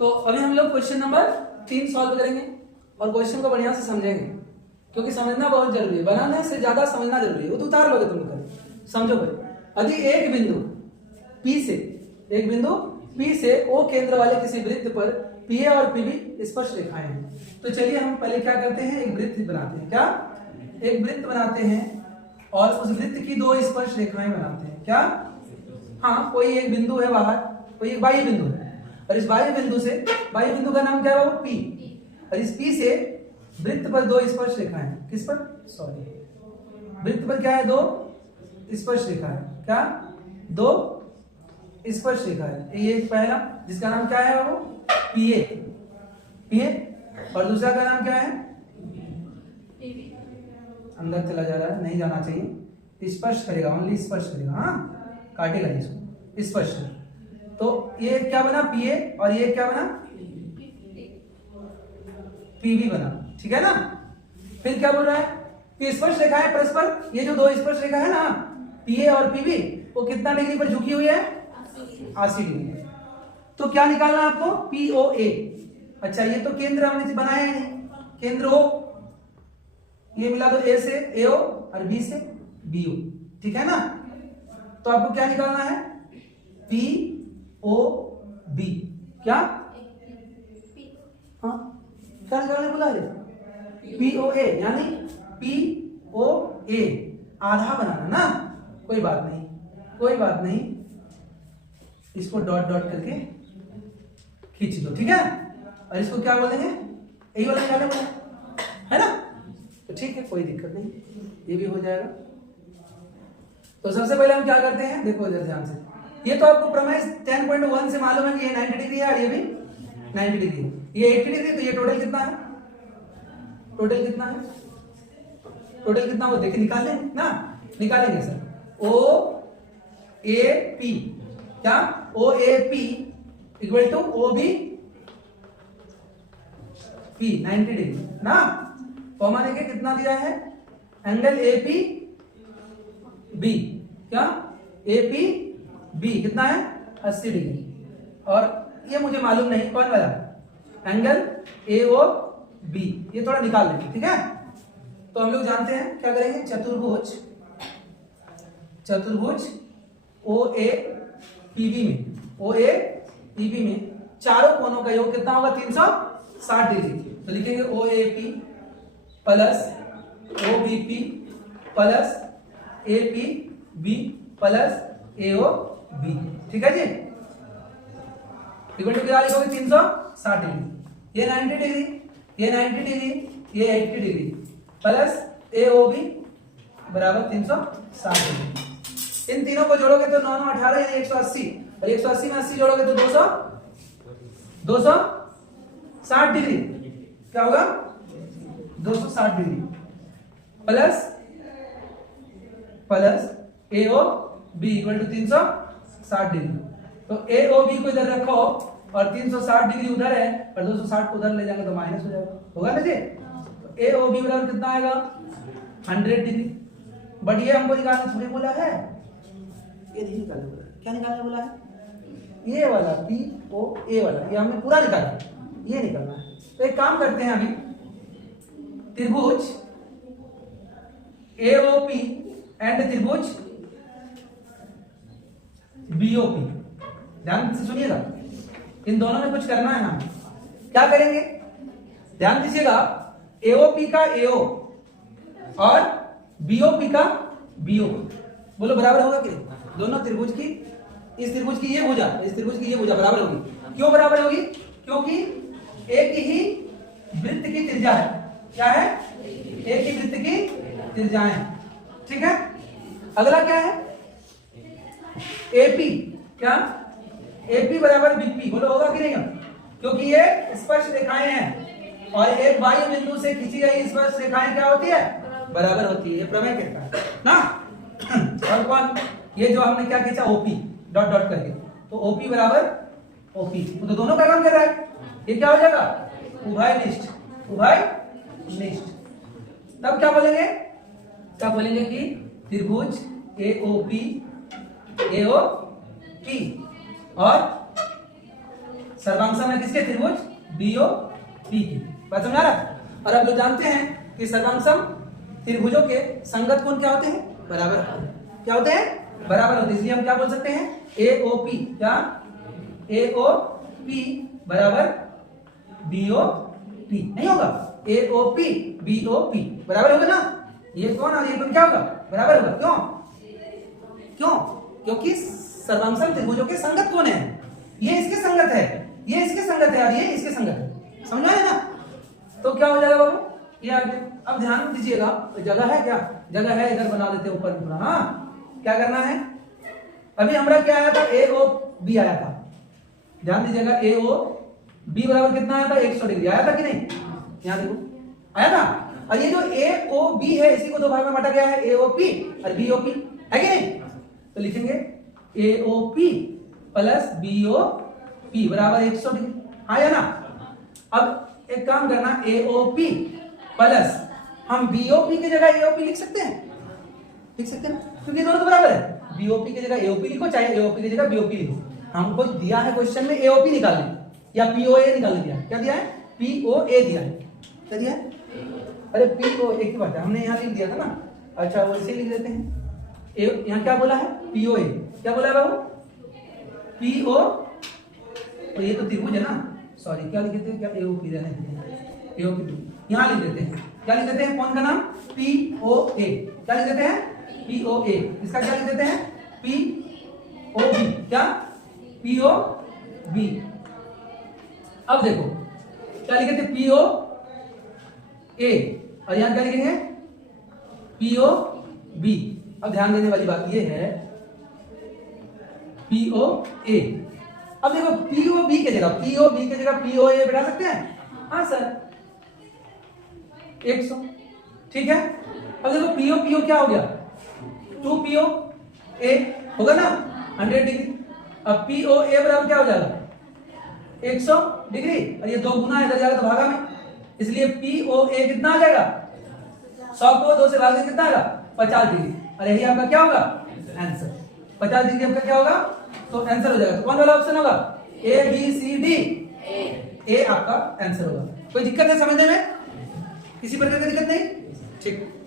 तो अभी हम लोग क्वेश्चन नंबर 3 सॉल्व करेंगे और क्वेश्चन को बढ़िया से समझेंगे, क्योंकि समझना बहुत जरूरी है, बनाने से ज्यादा समझना जरूरी है। वो तो उतार लोगे तुम कर, समझो भाई। यदि एक बिंदु P से O केंद्र वाले किसी वृत्त पर PA और PB स्पर्श रेखाएं हैं, तो चलिए हम पहले क्या करते हैं, एक वृत्त बनाते हैं। क्या? एक वृत्त बनाते हैं और उस वृत्त की 2 स्पर्श रेखाएं बनाते हैं। क्या? हाँ, कोई एक बिंदु है बाहर, कोई एक बाह्य बिंदु है, और इस बाह्य बिंदु का नाम क्या है? वो P। और इस P से वृत्त पर 2 स्पर्श रेखाएं हैं। किस पर? वृत्त पर क्या है? 2 स्पर्श रेखा है। क्या? 2 स्पर्श रेखा है। ये पहला, जिसका नाम क्या है? वो PA। और दूसरा का नाम क्या है? अंदर चला जा रहा है, नहीं जाना चाहिए। स्पर्श करेगा, ओनली स्पर्श करेगा, हाँ, काटेगा इसको, स्पर्श। तो ये क्या बना? PA, और ये क्या बना? PB बना। ठीक है ना? फिर क्या बोल रहा है कि स्पर्श रेखा है परस्पर, ये जो 2 स्पर्श रेखा है ना, PA और PB, वो कितना डिग्री पर झुकी हुई है? 80 डिग्री। तो क्या निकालना है आपको? POA। अच्छा, ये तो केंद्र हमने बनाया नहीं, केंद्र O, ये मिला दो A से AO और B से BO। ठीक है ना? तो आपको क्या निकालना है? POB। क्या? हाँ, क्या निकालने बोला है? POA, यानी POA आधा बनाना ना। कोई बात नहीं, इसको डॉट डॉट करके खींच दो। ठीक है? और इसको क्या बोलेंगे? यही वाला निकाले बोला है ना? तो ठीक है, कोई दिक्कत नहीं, ये भी हो जाएगा। तो सबसे पहले हम क्या करते हैं, देखो इधर ध्यान से। ये तो आपको प्रमेय 10.1 से मालूम है कि ये 90 डिग्री है और ये भी 90 डिग्री है, ये 80 डिग्री। तो ये टोटल कितना है? टोटल कितना वो देखिए, निकालेंगे सर। OAP, क्या? OAP equal to OBP 90 degree ना। कॉमा देके कितना दिया है? एंगल APB, क्या? APB कितना है? 80 डिग्री। और ये मुझे मालूम नहीं कौन वाला, एंगल AOB, ये थोड़ा निकाल लेंगे। ठीक है? तो हम लोग जानते हैं क्या करेंगे, चतुर्भुज OAPB में चारों कोनों का योग कितना होगा? 360 डिग्री। तो लिखेंगे OAP plus OBP plus APB plus AOB। ठीक है जी? इक्वल टू क्या लिखोगे? 360 डिग्री। ये 90 डिग्री, ये 90 डिग्री, ये 80 डिग्री प्लस AOB बराबर 360 डिग्री। इन तीनों को जोड़ोगे तो 9 9 18 यानी 180, और 180 में 80 जोड़ोगे तो 260 डिग्री। क्या होगा? 260 degree plus AOB equal to 360 degree. तो AOB को इधर रखो और 360 डिग्री उधर है, और 260 को उधर ले जाएंगे तो माइनस हो जाएगा, होगा ना जी? तो AOB बराबर कितना आएगा? 100 डिग्री। बट ये हमको निकालना थोड़ी बोला है, ये नहीं निकालने बोला। क्या निकालने बोला है? ये वाला POA वाला, ये हमने पूरा निकाला, ये निकालना है। तो एक काम करते हैं, अभी त्रिभुज AOP एंड त्रिभुज BOP, ध्यान से सुनिएगा, इन दोनों में कुछ करना है ना। क्या करेंगे? ध्यान दीजिएगा, AOP का AO और BOP का BO, बोलो बराबर होगा कि दोनों त्रिभुज की, इस त्रिभुज की ये भुजा, इस त्रिभुज की ये भुजा बराबर होगी। क्यों बराबर होगी? क्योंकि एक ही वृत्त की त्रिज्या है। क्या है? एक ही वृत्त की त्रिज्याएं हैं। ठीक है? अगला क्या है? AP, क्या? AP बराबर BP, बोलो होगा कि नहीं? क्योंकि ये स्पर्श रेखाएं हैं, और एक बाह्य बिंदु से खींची गई स्पर्श रेखाएं क्या होती है? बराबर होती है। ये प्रमेय कहता है ना। और कौन? ये जो हमने क्या खींचा? OP डॉट डॉट करके, तो OP बराबर OP, तो दोनों का काम कर रहा है। ये क्या हो जाएगा? उभयनिष्ठ। तब क्या बोलेंगे कि त्रिभुज AOP और सर्वांग है किसके? त्रिभुज बीओपी की। बात समझ आ रहा है? और आप लोग जानते हैं कि सर्वांग त्रिभुजों के संगत कोण क्या होते हैं? बराबर होते हैं। क्या होते हैं? बराबर होते हैं। इसलिए हम क्या बोल सकते हैं? एओपी। क्या? एओपी बराबर बीओपी। नहीं होगा? एओपी बीओपी बराबर होगा ना? ये कौन और ये कौन क्या होगा? बराबर होगा। क्यों? क्यों? क्योंकि सर्वांग त्रिभुजों के संगत कौन है? ये इसके संगत है, ये इसके संगत है और ये इसके संगत है। समझ में आया ना? तो क्या हो जाएगा बाबू? ये आ गया। अब ध्यान दीजिएगा, जगह है क्या? जगह है, इधर बना देते हैं ऊपर पूरा। हाँ, क्या करना है? अभी हमारा क्या आया था? ए ओ बी आया था। ध्यान दीजिएगा, ए ओ बी बराबर कितना आया था? 100 डिग्री आया था कि नहीं? यहां देखो, आया था। और ये जो ए ओ बी है, इसी को दो भाग में बांटा गया है, ए ओ पी और बी ओ पी, है कि नहीं? तो लिखेंगे A O P plus B O P बराबर 100 डिग्री। आया ना? अब एक काम करना, ए ओ पी प्लस हम बीओपी की जगह एओपी लिख सकते हैं? लिख सकते हैं, क्योंकि दोनों तो बराबर है। बीओपी की जगह एओपी लिखो, चाहे एओपी की जगह बीओपी लिखो। हमको दिया है क्वेश्चन में एओपी निकालने या पीओए निकालने दिया। क्या दिया है? पीओए दिया है। क्या दिया है? अरे पीओए की बात है, हमने यहाँ लिख दिया था ना। अच्छा, वो इसे लिख देते हैं। यहाँ क्या बोला है? पीओए। क्या बोला है बाबू? पीओ, और ये तो त्रिभुज है ना, सॉरी क्या लिखते हैं? क्या एओपी रहने देते हैं, एओपी यहां लिख देते हैं। क्या लिख देते हैं? कौन का नाम? पीओए। क्या लिख देते हैं? पीओए। इसका क्या लिख देते हैं? पीओबी। क्या? पीओबी। अब देखो क्या लिखे थे? पीओ ए, और यहां क्या लिखेंगे? P O B. अब ध्यान देने वाली बात ये है, पीओ ए। अब देखो, पीओ बी की जगह पीओ ए बैठा सकते हैं? हाँ सर, 100। ठीक है। अब देखो, पीओ पीओ क्या हो गया? 2 पीओ ए होगा ना, 100 डिग्री। अब पीओ ए बराबर क्या हो जाएगा? 100 डिग्री, और ये 2 गुना इधर जाएगा तो भागा में, इसलिए पीओ ए कितना आ जाएगा? 100 को 2 से भाग दें कितना आएगा? 50 डिग्री। और यही आपका क्या होगा? आंसर। 50 डिग्री आपका क्या होगा? तो आंसर हो जाएगा। तो कौन वाला ऑप्शन होगा? A B C D. ए आपका आंसर होगा। कोई दिक्कत है समझने में? किसी प्रकार की दिक्कत नहीं? ठीक।